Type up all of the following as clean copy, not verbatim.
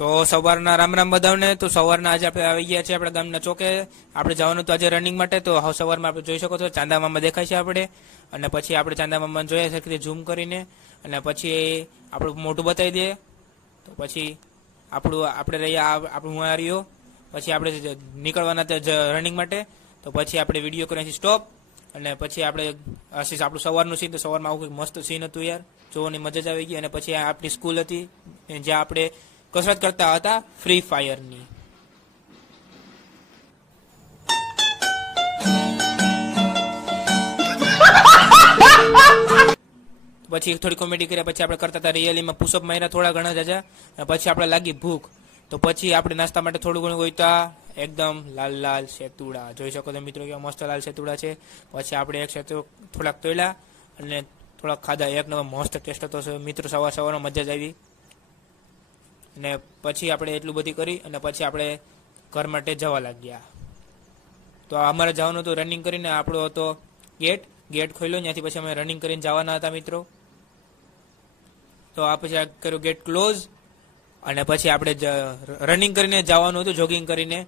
તો સવારના રામ રામ બધાને. તો સવારના આજે આપણે આવી ગયા છીએ આપણા ગામના ચોકે. આપણે જવાનું તો આજે રનિંગ માટે. તો સવારમાં આપણે જોઈ શકો છો ચાંદા મામા દેખાય છે આપણે. અને પછી આપણે ચાંદા મામાને જોઈએ છે ઝૂમ કરીને. અને પછી આપણું મોઢું બતાવી દે. તો પછી આપણે રહ્યા આપણું હું રહ્યો. પછી આપણે નીકળવાના રનિંગ માટે. તો પછી આપણે વિડીયો કરીને સ્ટોપ. અને પછી આપણે આપણું સવારનું સીન. તો સવારમાં આવું મસ્ત સીન હતું યાર, જોવાની મજા જ આવી ગઈ. અને પછી આપણી સ્કૂલ હતી જ્યાં આપણે કસરત કરતા હતા ફ્રી ફાયરની. પછી થોડી કોમેડી કર્યા. પછી આપણે કરતા હતા રિયલીમાં પુશઅપ માર્યા થોડા ઘણા જાજા. પછી આપણે લાગી ભૂખ. તો પછી આપણે નાસ્તા માટે થોડું ઘણું ગોઈતા એકદમ લાલ લાલ સેતુડા. જોઈ શકો છો મિત્રો કેવા મસ્ત લાલ સેતુડા છે. પછી આપણે એક સેતુ થોડાક તોડ્યા અને થોડાક ખાધા. એક નવો મસ્ત ટેસ્ટ હતો મિત્રો. સવારમાં મજા જ આવી. અને પછી આપણે એટલું બધી કરી અને પછી આપણે ઘર માટે જવા લાગ્યા. તો અમારે જવાનું હતું રનિંગ કરીને. આપણો હતો ગેટ ખોલ્યો, ત્યાંથી પછી અમે રનિંગ કરીને જવાના હતા મિત્રો. તો આ પછી કર્યું ગેટ ક્લોઝ. અને પછી આપણે રનિંગ કરીને જવાનું હતું, જોગિંગ કરીને.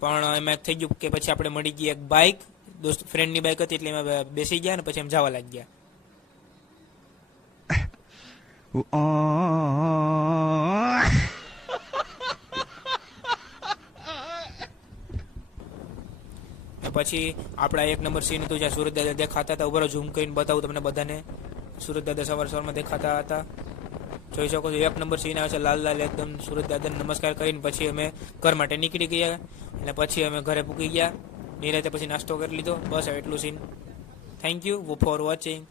પણ એમાં થઈ ગયું કે પછી આપણે મળી ગઈ એક બાઇક, દોસ્ત ફ્રેન્ડની બાઇક હતી એટલે એમાં બેસી ગયા અને પછી એમ જવા લાગ્યા. પછી આપણા એક નંબર સીન હતું જ્યાં સુરત દાદા દેખાતા હતા. ઉપર ઝૂમ કરીને બતાવું તમને બધાને. સુરત દાદા સવારમાં દેખાતા હતા. જોઈ શકો છો એક નંબર સીન આવે છે લાલ લાલ એકદમ. સુરત દાદાને નમસ્કાર કરીને પછી અમે ઘર માટે નીકળી ગયા. અને પછી અમે ઘરે પૂકી ગયા નિરાતે. પછી નાસ્તો કરી લીધો. બસ એટલું scene. Thank you for watching.